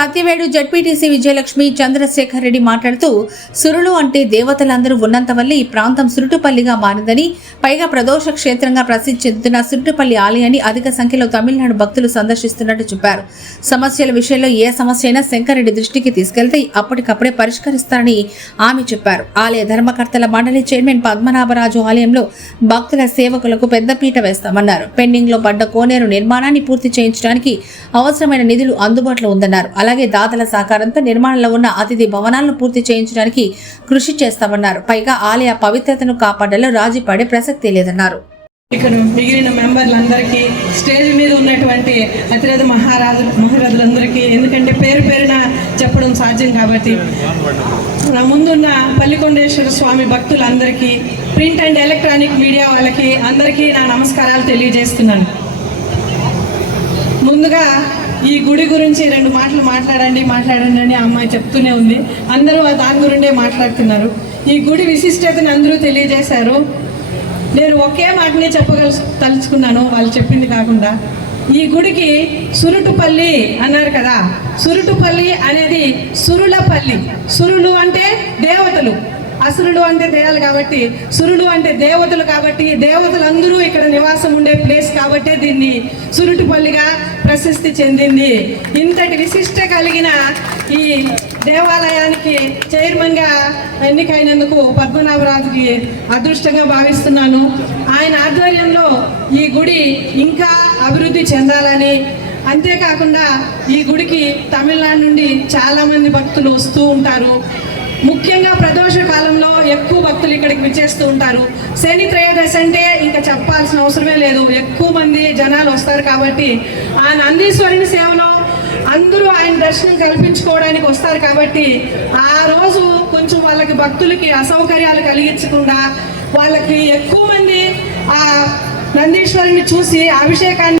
Satyavedu ZPTC Vijayalakshmi Chandrasekhar Reddy మాట్లాడుతూ సురులు అంటే దేవతలందరూ ఉన్నంత వల్ల ఈ ప్రాంతం సురుటుపల్లిగా మారిందని, పైగా ప్రదోష క్షేత్రంగా ప్రసిద్ధి చెందుతున్న సురుటుపల్లి ఆలయాన్ని అధిక సంఖ్యలో తమిళనాడు భక్తులు సందర్శిస్తున్నట్టు చెప్పారు. సమస్యల విషయంలో ఏ సమస్య అయినా శంకర్రెడ్డి దృష్టికి తీసుకెళ్తే అప్పటికప్పుడే పరిష్కరిస్తారని ఆమె చెప్పారు. ఆలయ ధర్మకర్తల మండలి చైర్మన్ పద్మనాభరాజు ఆలయంలో భక్తుల సేవకులకు పెద్దపీట వేస్తామన్నారు. పెండింగ్ లో పడ్డ కోనేరు నిర్మాణాన్ని పూర్తి చేయించడానికి అవసరమైన నిధులు అందుబాటులో ఉందన్నారు. అలాగే దాతల సహకారంతో నిర్మాణంలో ఉన్న అతిథి భవనాలను పూర్తి చేయించడానికి కృషి చేస్తామన్నారు. పైగా ఆలయ పవిత్రతను కాపాడలో రాజీ పడే ప్రసక్తి లేదన్నారు. ఇక్కడ మిగిలిన మెంబర్లందరికీ, స్టేజ్ మీద ఉన్నటువంటి అతిరథ మహారాజులందరికీ, ఎందుకంటే పేరు పేరున చెప్పడం సాధ్యం కాబట్టి, నా ముందున్న పల్లికొండేశ్వర స్వామి భక్తులందరికీ, ప్రింట్ అండ్ ఎలక్ట్రానిక్ మీడియా వాళ్ళకి అందరికీ నా నమస్కారాలు తెలియజేస్తున్నాను. ముందుగా ఈ గుడి గురించి 2 మాటలు మాట్లాడండి అని అమ్మాయి చెప్తూనే ఉంది. అందరూ దాని గురిండే మాట్లాడుతున్నారు. ఈ గుడి విశిష్టతను అందరూ తెలియజేశారు. నేను ఒకే మాటనే తలుచుకున్నాను, వాళ్ళు చెప్పింది కాకుండా. ఈ గుడికి సురుటుపల్లి అన్నారు కదా, సురుటుపల్లి అనేది సురులపల్లి. సురులు అంటే దేవతలు, అసురులు అంటే దయాలు కాబట్టి, సురులు అంటే దేవతలు కాబట్టి, దేవతలందరూ ఇక్కడ నివాసం ఉండే ప్లేస్ కాబట్టి దీన్ని సురుటుపల్లిగా ప్రసిద్ధి చెందింది. ఇంతటి విశిష్ట కలిగిన ఈ దేవాలయానికి చైర్మన్గా ఎన్నికైనందుకు పద్మనాభరాజుకి అదృష్టంగా భావిస్తున్నాను. ఆయన ఆధ్వర్యంలో ఈ గుడి ఇంకా అభివృద్ధి చెందాలని, అంతేకాకుండా ఈ గుడికి తమిళనాడు నుండి చాలామంది భక్తులు వస్తూ ఉంటారు. ముఖ్యంగా ప్రదోష కాలంలో ఎక్కువ భక్తులు ఇక్కడికి విచ్చేస్తూ ఉంటారు. శని త్రయోదశి అంటే ఇంకా చెప్పాల్సిన అవసరమే లేదు, ఎక్కువ మంది జనాలు వస్తారు కాబట్టి ఆ నందీశ్వరుని సేవలో అందరూ ఆయన దర్శనం కల్పించుకోవడానికి వస్తారు కాబట్టి ఆ రోజు కొంచెం వాళ్ళకి భక్తులకి అసౌకర్యాలు కలిగించకుండా వాళ్ళకి ఎక్కువ మంది ఆ నందీశ్వరుని చూసి అభిషేకాన్ని